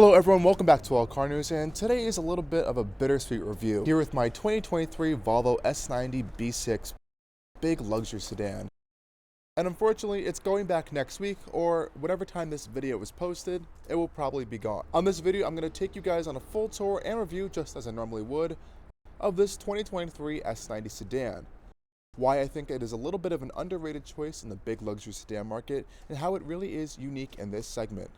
Hello everyone, welcome back to Allcarnews, and today is a little bit of a bittersweet review here with my 2023 Volvo S90 B6 big luxury sedan. And unfortunately, it's going back next week, or whatever time this video is posted, it will probably be gone. On this video, I'm going to take you guys on a full tour and review, just as I normally would, of this 2023 S90 sedan. Why I think it is a little bit of an underrated choice in the big luxury sedan market, and how it really is unique in this segment.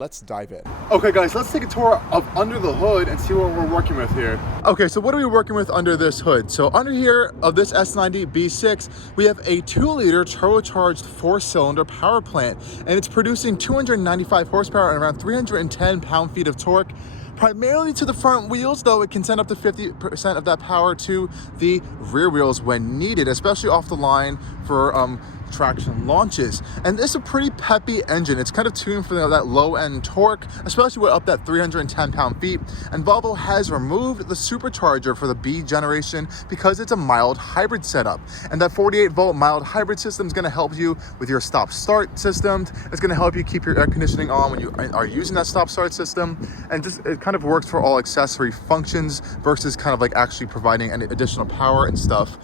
Let's dive in. Okay guys, let's take a tour of under the hood and see what we're working with here. Okay, so what are we working with under this hood? So under here of this S90 B6, we have a 2-liter turbocharged 4-cylinder power plant, and it's producing 295 horsepower and around 310 pound-feet of torque, primarily to the front wheels, though it can send up to 50% of that power to the rear wheels when needed, especially off the line for traction launches. And this is a pretty peppy engine. It's kind of tuned for that low end torque, especially with up that 310 pound-feet. And Volvo has removed the supercharger for the B generation because it's a mild hybrid setup. And that 48-volt mild hybrid system is going to help you with your stop-start system. It's going to help you keep your air conditioning on when you are using that stop-start system. And just it kind of works for all accessory functions versus kind of like actually providing any additional power and stuff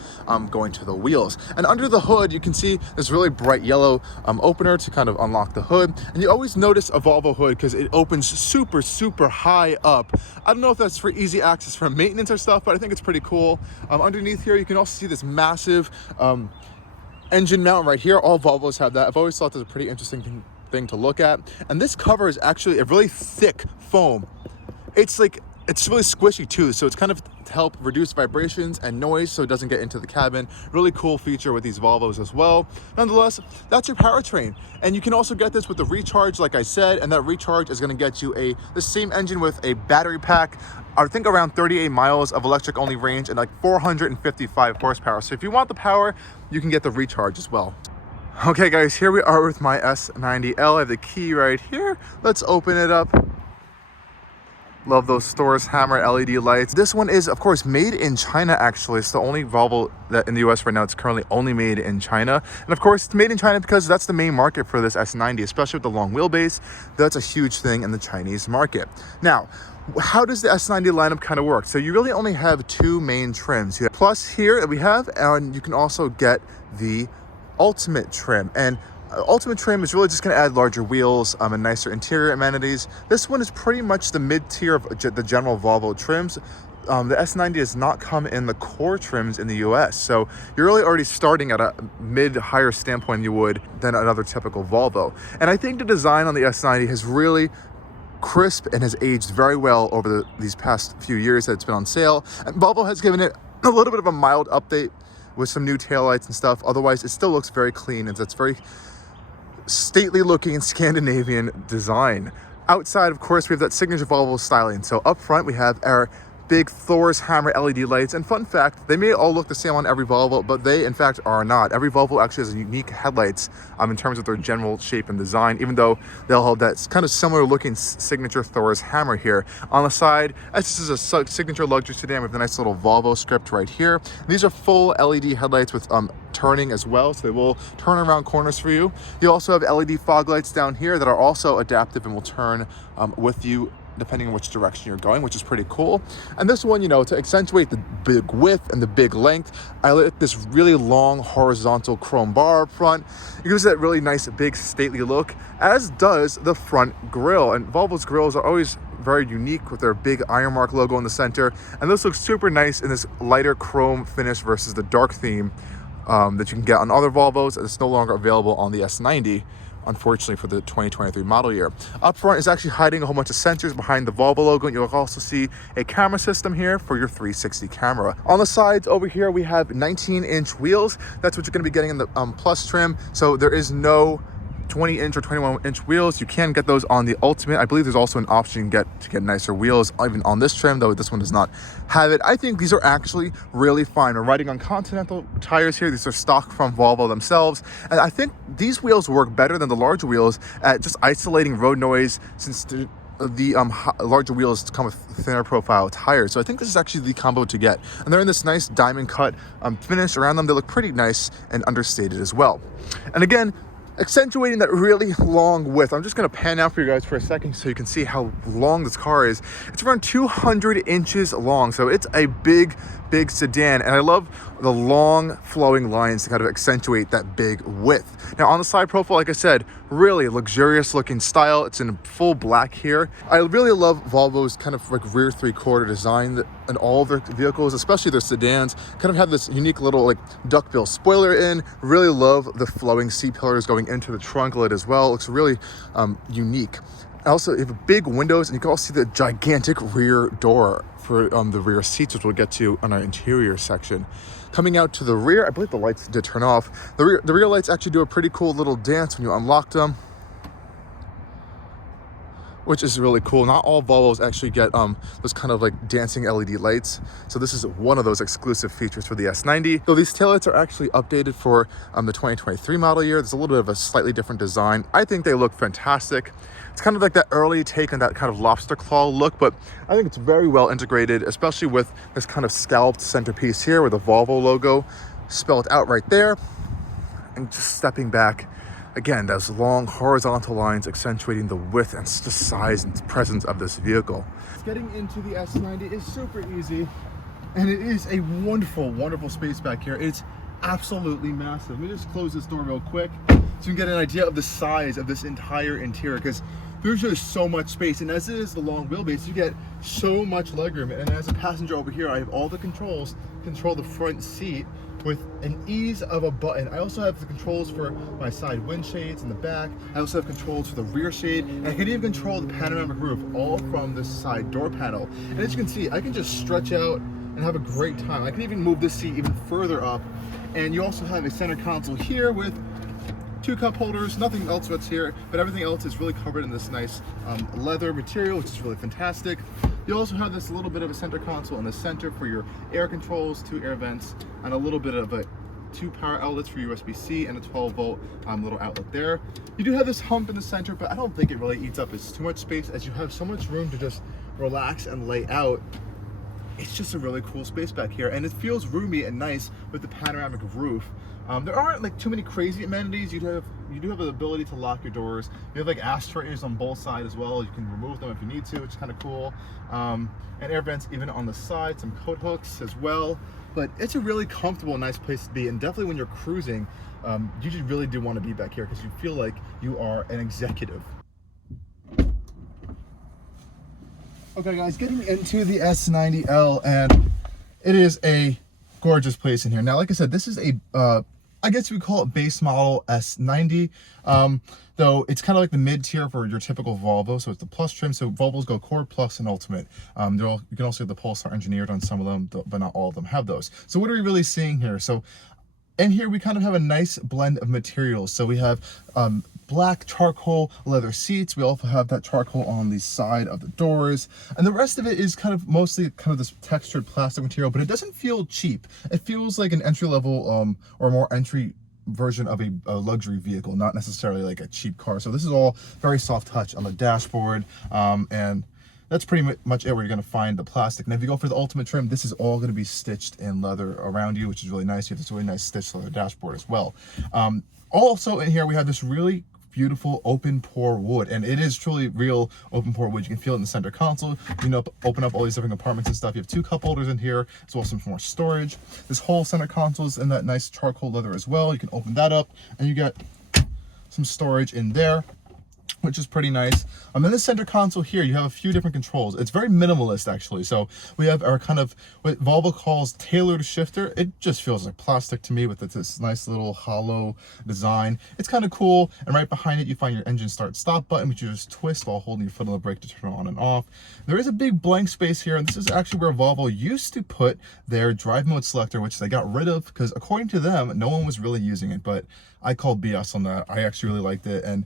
going to the wheels. And under the hood, you can see this really bright yellow opener to kind of unlock the hood. And you always notice a Volvo hood because it opens super high up. I don't know if that's for easy access for maintenance or stuff, but I think it's pretty cool. Underneath here, you can also see this massive engine mount right here. All Volvos have that. I've always thought that's a pretty interesting thing to look at. And this cover is actually a really thick foam. It's really squishy too, so it's kind of to help reduce vibrations and noise so it doesn't get into the cabin. Really cool feature with these Volvos as well. Nonetheless, that's your powertrain. And you can also get this with the recharge, like I said, and that recharge is gonna get you the same engine with a battery pack, I think around 38 miles of electric only range and like 455 horsepower. So if you want the power, you can get the recharge as well. Okay guys, here we are with my S90L. I have the key right here. Let's open it up. Love those Thor's Hammer LED lights. This one is, of course, made in China, actually. It's the only Volvo that in the US right now, it's currently only made in China. And of course, it's made in China because that's the main market for this S90, especially with the long wheelbase. That's a huge thing in the Chinese market. Now, how does the S90 lineup kind of work? So you really only have two main trims. You have Plus here that we have, and you can also get the Ultimate trim. And Ultimate trim is really just going to add larger wheels and nicer interior amenities. This one is pretty much the mid-tier of the general Volvo trims. The S90 does not come in the core trims in the US, so you're really already starting at a mid-higher standpoint you would than another typical Volvo. And I think the design on the S90 has really crisp and has aged very well over these past few years that it's been on sale. And Volvo has given it a little bit of a mild update with some new taillights and stuff. Otherwise, it still looks very clean, and it's very stately looking Scandinavian design. Outside, of course, we have that signature Volvo styling. So up front, we have our big Thor's Hammer LED lights. And fun fact, they may all look the same on every Volvo, but they in fact are not. Every Volvo actually has unique headlights in terms of their general shape and design, even though they'll have that kind of similar looking signature Thor's Hammer here. On the side, this is a signature luxury sedan with a nice little Volvo script right here. And these are full LED headlights with turning as well, so they will turn around corners for you. You also have LED fog lights down here that are also adaptive and will turn with you depending on which direction you're going, which is pretty cool. And this one, to accentuate the big width and the big length, I like this really long horizontal chrome bar up front. It gives that really nice big stately look, as does the front grille. And Volvo's grills are always very unique with their big iron mark logo in the center. And this looks super nice in this lighter chrome finish versus the dark theme that you can get on other Volvos. It's no longer available on the S90, unfortunately, for the 2023 model year. Up front is actually hiding a whole bunch of sensors behind the Volvo logo. You'll also see a camera system here for your 360 camera. On the sides over here, we have 19-inch wheels. That's what you're going to be getting in the Plus trim. So there is no 20-inch or 21-inch wheels. You can get those on the Ultimate. I believe there's also an option to get nicer wheels even on this trim, though this one does not have it. I think these are actually really fine. We're riding on Continental tires here. These are stock from Volvo themselves, and I think these wheels work better than the larger wheels at just isolating road noise, since the larger wheels come with thinner profile tires. So I think this is actually the combo to get, and they're in this nice diamond cut finish around them. They look pretty nice and understated as well. And again, accentuating that really long width. I'm just gonna pan out for you guys for a second so you can see how long this car is. It's around 200 inches long, so it's a big sedan, and I love the long flowing lines to kind of accentuate that big width. Now on the side profile, like I said, really luxurious looking style. It's in full black here. I really love Volvo's kind of like rear 3/4 design in all of their vehicles, especially their sedans. Kind of have this unique little like duckbill spoiler in. Really love the flowing seat pillars going into the trunk lid as well. It looks really unique. Also, you have big windows, and you can also see the gigantic rear door for the rear seats, which we'll get to on our interior section. Coming out to the rear, I believe the lights did turn off. The rear lights actually do a pretty cool little dance when you unlock them, which is really cool. Not all Volvos actually get those kind of like dancing LED lights. So this is one of those exclusive features for the S90. So these taillights are actually updated for the 2023 model year. There's a little bit of a slightly different design. I think they look fantastic. It's kind of like that early take on that kind of lobster claw look, but I think it's very well integrated, especially with this kind of scalloped centerpiece here with the Volvo logo spelled out right there. And just stepping back, again, those long horizontal lines accentuating the width and the size and presence of this vehicle. Getting into the S90 is super easy, and it is a wonderful, wonderful space back here. It's absolutely massive. Let me just close this door real quick so you can get an idea of the size of this entire interior, because there's just so much space, and as it is the long wheelbase, you get so much legroom. And as a passenger over here, I have all the controls, control the front seat with an ease of a button. I also have the controls for my side wind shades in the back. I also have controls for the rear shade, and I can even control the panoramic roof all from this side door panel. And as you can see, I can just stretch out and have a great time. I can even move this seat even further up. And you also have a center console here with 2 cup holders. Nothing else that's here, but everything else is really covered in this nice leather material, which is really fantastic. You also have this little bit of a center console in the center for your air controls, 2 air vents, and a little bit of a 2 power outlets for USB-C and a 12-volt little outlet there. You do have this hump in the center, but I don't think it really eats up as too much space, as you have so much room to just relax and lay out. It's just a really cool space back here, and it feels roomy and nice with the panoramic roof. There aren't like too many crazy amenities. You do have the ability to lock your doors. You have like ashtrays on both sides as well. You can remove them if you need to, which is kind of cool. And air vents even on the side, some coat hooks as well. But it's a really comfortable, nice place to be, and definitely when you're cruising, you just really do want to be back here because you feel like you are an executive. Okay guys, getting into the S90L, and it is a gorgeous place in here. Now, like I said, this is a, I guess we call it base model S90, though it's kind of like the mid-tier for your typical Volvo. So it's the plus trim. So Volvos go Core, Plus, and Ultimate. You can also get the Pulsar engineered on some of them, but not all of them have those. So what are we really seeing here? So in here, we kind of have a nice blend of materials. So we have black charcoal leather seats. We also have that charcoal on the side of the doors. And the rest of it is kind of mostly kind of this textured plastic material, but it doesn't feel cheap. It feels like an entry-level or more entry version of a luxury vehicle, not necessarily like a cheap car. So this is all very soft touch on the dashboard. And that's pretty much it where you're going to find the plastic. And if you go for the Ultimate trim, this is all going to be stitched in leather around you, which is really nice. You have this really nice stitched leather dashboard as well. Also in here, we have this really beautiful open pore wood, and it is truly real open pore wood. You can feel it in the center console. You know, open up all these different compartments and stuff. You have 2 cup holders in here, as well as some more storage. This whole center console is in that nice charcoal leather as well. You can open that up, and you get some storage in there, which is pretty nice. In the center console here, you have a few different controls. It's very minimalist, actually. So we have our kind of, what Volvo calls tailored shifter. It just feels like plastic to me with this nice little hollow design. It's kind of cool. And right behind it, you find your engine start stop button, which you just twist while holding your foot on the brake to turn it on and off. There is a big blank space here, and this is actually where Volvo used to put their drive mode selector, which they got rid of because according to them, no one was really using it. But I called BS on that. I actually really liked it. And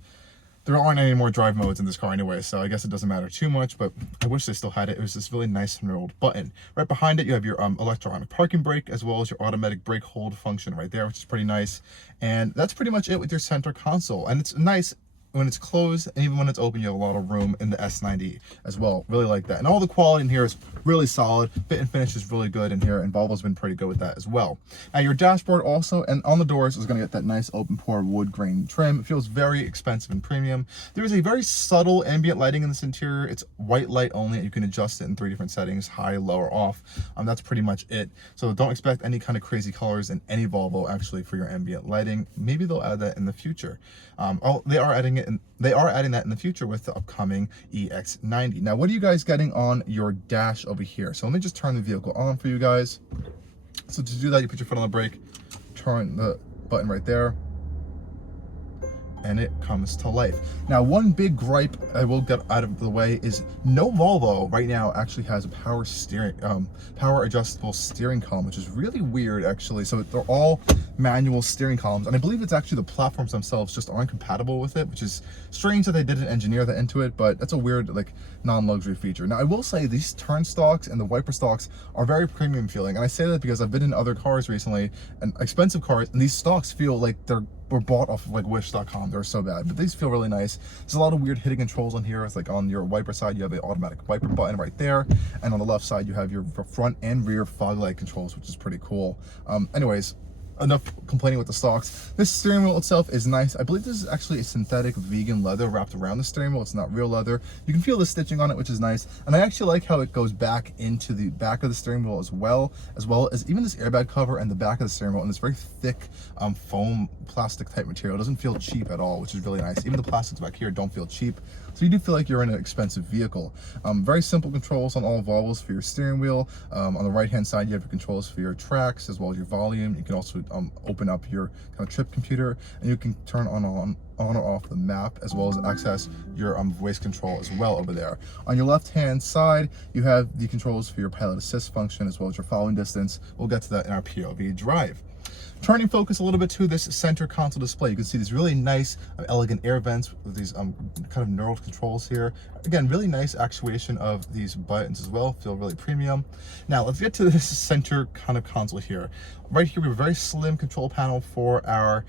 there aren't any more drive modes in this car anyway, so I guess it doesn't matter too much, but I wish they still had it. It was this really nice knurled button. Right behind it, you have your electronic parking brake, as well as your automatic brake hold function right there, which is pretty nice. And that's pretty much it with your center console. And it's nice when it's closed and even when it's open, you have a lot of room in the S90 as well. Really like that. And all the quality in here is really solid. Fit and finish is really good in here, and Volvo's been pretty good with that as well. Now your dashboard also, and on the doors, is going to get that nice open pore wood grain trim. It feels very expensive and premium. There is a very subtle ambient lighting in this interior. It's white light only, and you can adjust it in 3 different settings: high, low, or off. That's pretty much it. So don't expect any kind of crazy colors in any Volvo actually for your ambient lighting. Maybe they'll add that in the future. They are adding that in the future with the upcoming EX90. Now, what are you guys getting on your dash over here? So let me just turn the vehicle on for you guys. So to do that, you put your foot on the brake, turn the button right there, and it comes to life. Now, one big gripe I will get out of the way is no Volvo right now actually has a power adjustable steering column, which is really weird actually. So they're all manual steering columns, and I believe it's actually the platforms themselves just aren't compatible with it, which is strange that they didn't engineer that into it, but that's a weird like non-luxury feature. Now, I will say these turn stalks and the wiper stalks are very premium feeling, and I say that because I've been in other cars recently, and expensive cars, and these stalks feel like were bought off of like wish.com. They're so bad, but these feel really nice. There's a lot of weird hitting controls on here. It's like on your wiper side, you have an automatic wiper button right there, and on the left side, you have your front and rear fog light controls, which is pretty cool. Anyways, enough complaining with the stocks. This steering wheel itself is nice. I believe this is actually a synthetic vegan leather wrapped around the steering wheel. It's not real leather. You can feel the stitching on it, which is nice. And I actually like how it goes back into the back of the steering wheel as well as even this airbag cover and the back of the steering wheel, and this very thick foam plastic type material. It doesn't feel cheap at all, which is really nice. Even the plastics back here don't feel cheap. So you do feel like you're in an expensive vehicle. Very simple controls on all Volvos for your steering wheel. On the right hand side, you have your controls for your tracks as well as your volume. You can also open up your kind of trip computer, and you can turn on or off the map, as well as access your voice control as well over there. On your left hand side, you have the controls for your pilot assist function as well as your following distance. We'll get to that in our POV drive. Turning focus a little bit to this center console display, you can see these really nice, elegant air vents with these kind of knurled controls here. Again, really nice actuation of these buttons as well, feel really premium. Now, let's get to this center kind of console here. Right here, we have a very slim control panel for our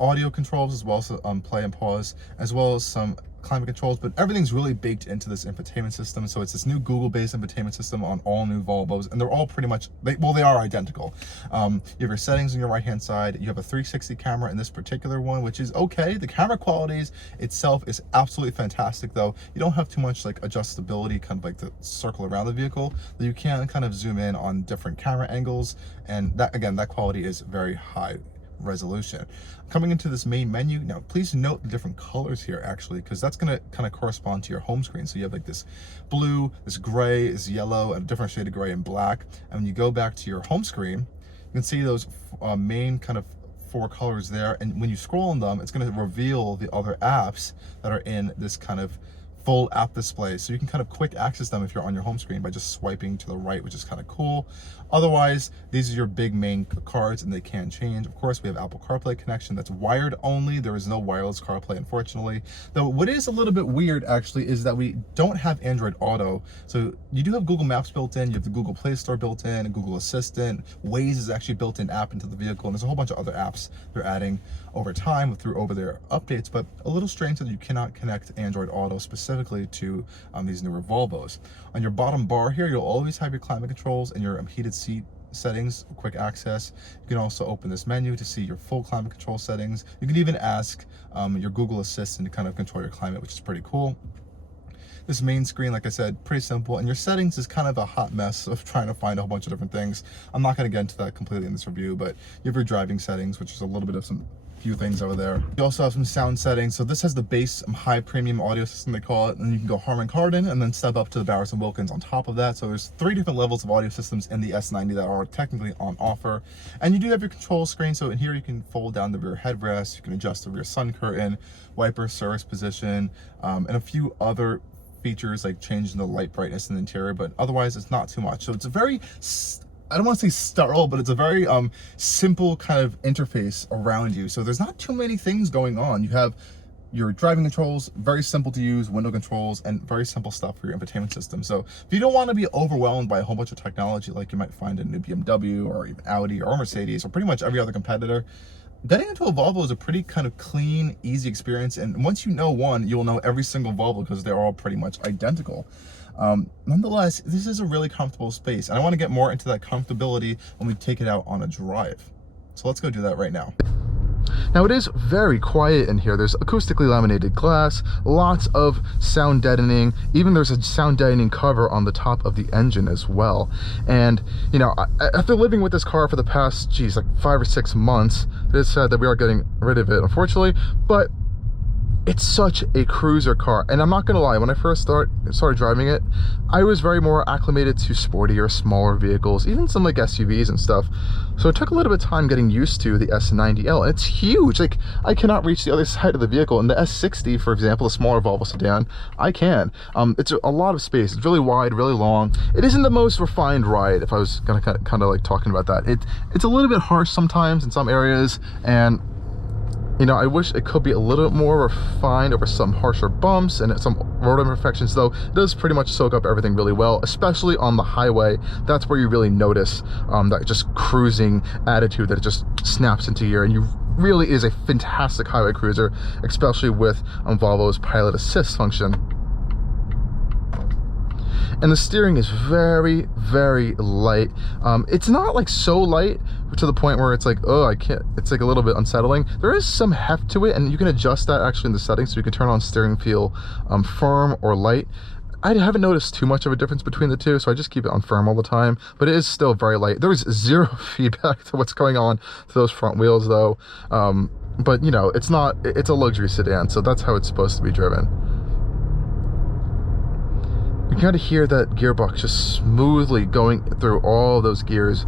audio controls, as well as play and pause, as well as some climate controls, but everything's really baked into this infotainment system. So it's this new Google-based infotainment system on all new Volvos, and they're all pretty much, they are identical. You have your settings on your right-hand side. You have a 360 camera in this particular one, which is okay. The camera qualities itself is absolutely fantastic, though. You don't have too much like adjustability, kind of like the circle around the vehicle, that you can kind of zoom in on different camera angles, and that, again, that quality is very high resolution. Coming into this main menu, now please note the different colors here actually, because that's going to kind of correspond to your home screen. So you have like this blue, this gray, this yellow, and a different shade of gray and black. And when you go back to your home screen, you can see those main kind of 4 colors there, and when you scroll on them, it's going to reveal the other apps that are in this kind of full app display, so you can kind of quick access them if you're on your home screen by just swiping to the right, which is kind of cool. Otherwise, these are your big main cards, and they can change. Of course, we have Apple CarPlay connection that's wired only. There is no wireless CarPlay, unfortunately. Though what is a little bit weird actually is that we don't have Android Auto. So you do have Google Maps built in, you have the Google Play Store built in, and Google Assistant. Waze is actually built in app into the vehicle, and there's a whole bunch of other apps they're adding over time through over-the-air updates, but a little strange that you cannot connect Android Auto specifically to these newer Volvos. On your bottom bar here, you'll always have your climate controls and your heated seat settings, quick access. You can also open this menu to see your full climate control settings. You can even ask your Google Assistant to kind of control your climate, which is pretty cool. This main screen, like I said, pretty simple, and your settings is kind of a hot mess of trying to find a whole bunch of different things. I'm not going to get into that completely in this review, but you have your driving settings, which is a little bit of some few things over there. You also have some sound settings. So this has the base high premium audio system, they call it, and you can go Harman Kardon and then step up to the Bowers Wilkins on top of that. So there's 3 different levels of audio systems in the S90 that are technically on offer. And you do have your control screen. So in here you can fold down the rear headrest, you can adjust the rear sun curtain, wiper service position, and a few other features like changing the light brightness in the interior, but otherwise it's not too much. So it's a very, I don't want to say sterile, but it's a very simple kind of interface around you. So there's not too many things going on. You have your driving controls, very simple to use, window controls, and very simple stuff for your infotainment system. So if you don't want to be overwhelmed by a whole bunch of technology like you might find in a BMW or even Audi or Mercedes or pretty much every other competitor, getting into a Volvo is a pretty kind of clean, easy experience. And once you know one, you'll know every single Volvo because they're all pretty much identical. Nonetheless, this is a really comfortable space. And I want to get more into that comfortability when we take it out on a drive. So let's go do that right now. Now it is very quiet in here. There's acoustically laminated glass, lots of sound deadening. Even there's a sound deadening cover on the top of the engine as well. And you know, after living with this car for the past, geez, like 5 or 6 months, it is sad that we are getting rid of it, unfortunately, but it's such a cruiser car. And I'm not gonna lie, when I first started driving it, I was very more acclimated to sportier, smaller vehicles, even some like SUVs and stuff. So it took a little bit of time getting used to the S90L. It's huge. Like, I cannot reach the other side of the vehicle. And the S60, for example, the smaller Volvo sedan, I can. It's a lot of space. It's really wide, really long. It isn't the most refined ride, if I was gonna kind of like talking about that. It's a little bit harsh sometimes in some areas, and you know, I wish it could be a little bit more refined over some harsher bumps and some road imperfections, though it does pretty much soak up everything really well, especially on the highway. That's where you really notice that just cruising attitude that it just snaps into gear, and you really is a fantastic highway cruiser, especially with Volvo's pilot assist function. And the steering is very, very light. It's not like so light to the point where it's like, oh, I can't, it's like a little bit unsettling. There is some heft to it, and you can adjust that actually in the settings, so you can turn on steering feel firm or light. I haven't noticed too much of a difference between the two, so I just keep it on firm all the time, but it is still very light. There's zero feedback to what's going on to those front wheels though. But you know, it's a luxury sedan, so that's how it's supposed to be driven. You kind of hear that gearbox just smoothly going through all those gears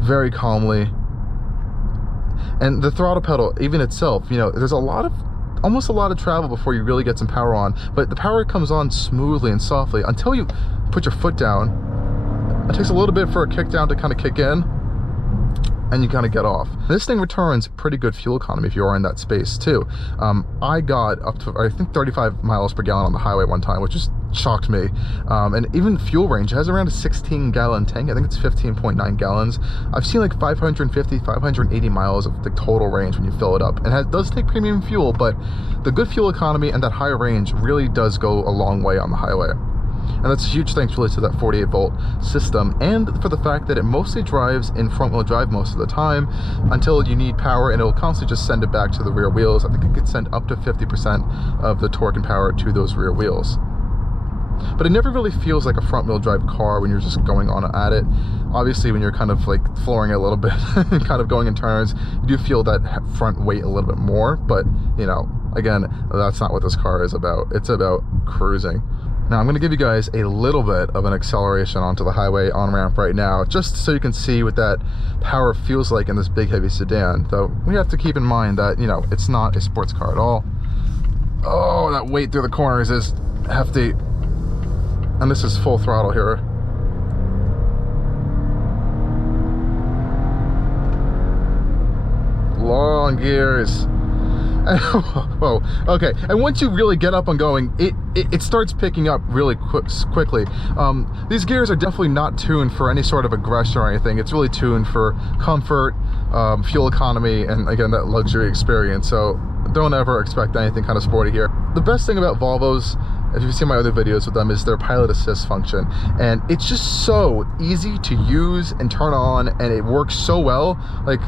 very calmly. And the throttle pedal, even itself, you know, there's almost a lot of travel before you really get some power on, but the power comes on smoothly and softly until you put your foot down. It takes a little bit for a kick down to kind of kick in, and you kind of get off. This thing returns pretty good fuel economy if you are in that space too. I got up to, I think, 35 miles per gallon on the highway one time, which just shocked me. And even fuel range, it has around a 16-gallon tank. I think it's 15.9 gallons. I've seen like 550, 580 miles of the total range when you fill it up. And it does take premium fuel, but the good fuel economy and that high range really does go a long way on the highway. And that's a huge thanks really to that 48-volt system, and for the fact that it mostly drives in front-wheel drive most of the time until you need power, and it'll constantly just send it back to the rear wheels. I think it could send up to 50% of the torque and power to those rear wheels. But it never really feels like a front-wheel drive car when you're just going on at it. Obviously, when you're kind of like flooring it a little bit and kind of going in turns, you do feel that front weight a little bit more. But, you know, again, that's not what this car is about. It's about cruising. Now I'm going to give you guys a little bit of an acceleration onto the highway on-ramp right now, just so you can see what that power feels like in this big heavy sedan. Though we have to keep in mind that, you know, it's not a sports car at all. Oh, that weight through the corners is hefty. And this is full throttle here. Long gears. Whoa, okay. And once you really get up and going, it starts picking up really quickly. These gears are definitely not tuned for any sort of aggression or anything. It's really tuned for comfort, fuel economy, and again, that luxury experience. So don't ever expect anything kind of sporty here. The best thing about Volvos, if you've seen my other videos with them, is their pilot assist function. And it's just so easy to use and turn on, and it works so well. Like,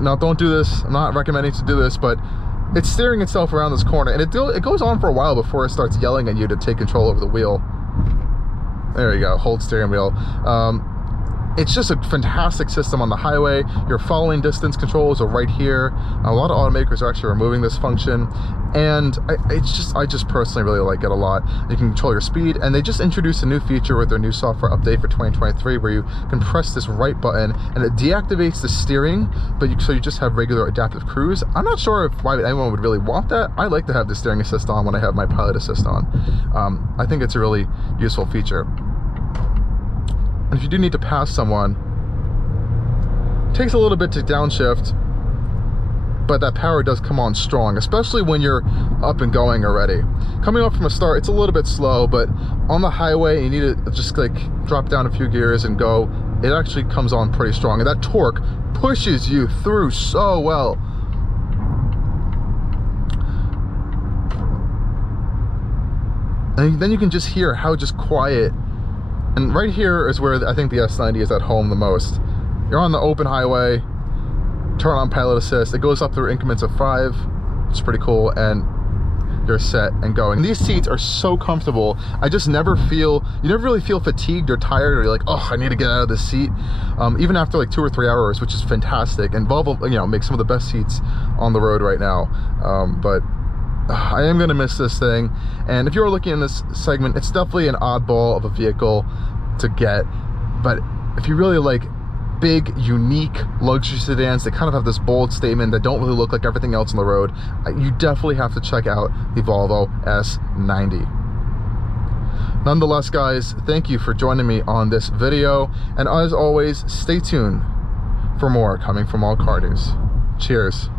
now don't do this. I'm not recommending to do this, but it's steering itself around this corner, and it goes on for a while before it starts yelling at you to take control over the wheel. There you go, hold steering wheel. It's just a fantastic system on the highway. Your following distance controls are right here. A lot of automakers are actually removing this function, and I just personally really like it a lot. You can control your speed, and they just introduced a new feature with their new software update for 2023 where you can press this right button and it deactivates the steering, so you just have regular adaptive cruise. I'm not sure why anyone would really want that. I like to have the steering assist on when I have my pilot assist on. I think it's a really useful feature. And if you do need to pass someone, it takes a little bit to downshift, but that power does come on strong, especially when you're up and going already. Coming up from a start, it's a little bit slow, but on the highway, you need to just like drop down a few gears and go. It actually comes on pretty strong, and that torque pushes you through so well. And then you can just hear how just quiet. And right here is where I think the S90 is at home the most. You're on the open highway, turn on pilot assist, it goes up through increments of 5, it's pretty cool, and you're set and going. And these seats are so comfortable. I just never feel, you never really feel fatigued or tired, or you're like, oh, I need to get out of this seat. Even after like 2 or 3 hours, which is fantastic. And Volvo, you know, makes some of the best seats on the road right now. But I am gonna miss this thing. And if you're looking in this segment, it's definitely an oddball of a vehicle to get. But if you really like big, unique luxury sedans that kind of have this bold statement that don't really look like everything else on the road, you definitely have to check out the Volvo S90. Nonetheless, guys, thank you for joining me on this video, and as always, stay tuned for more coming from Allcarnews. Cheers.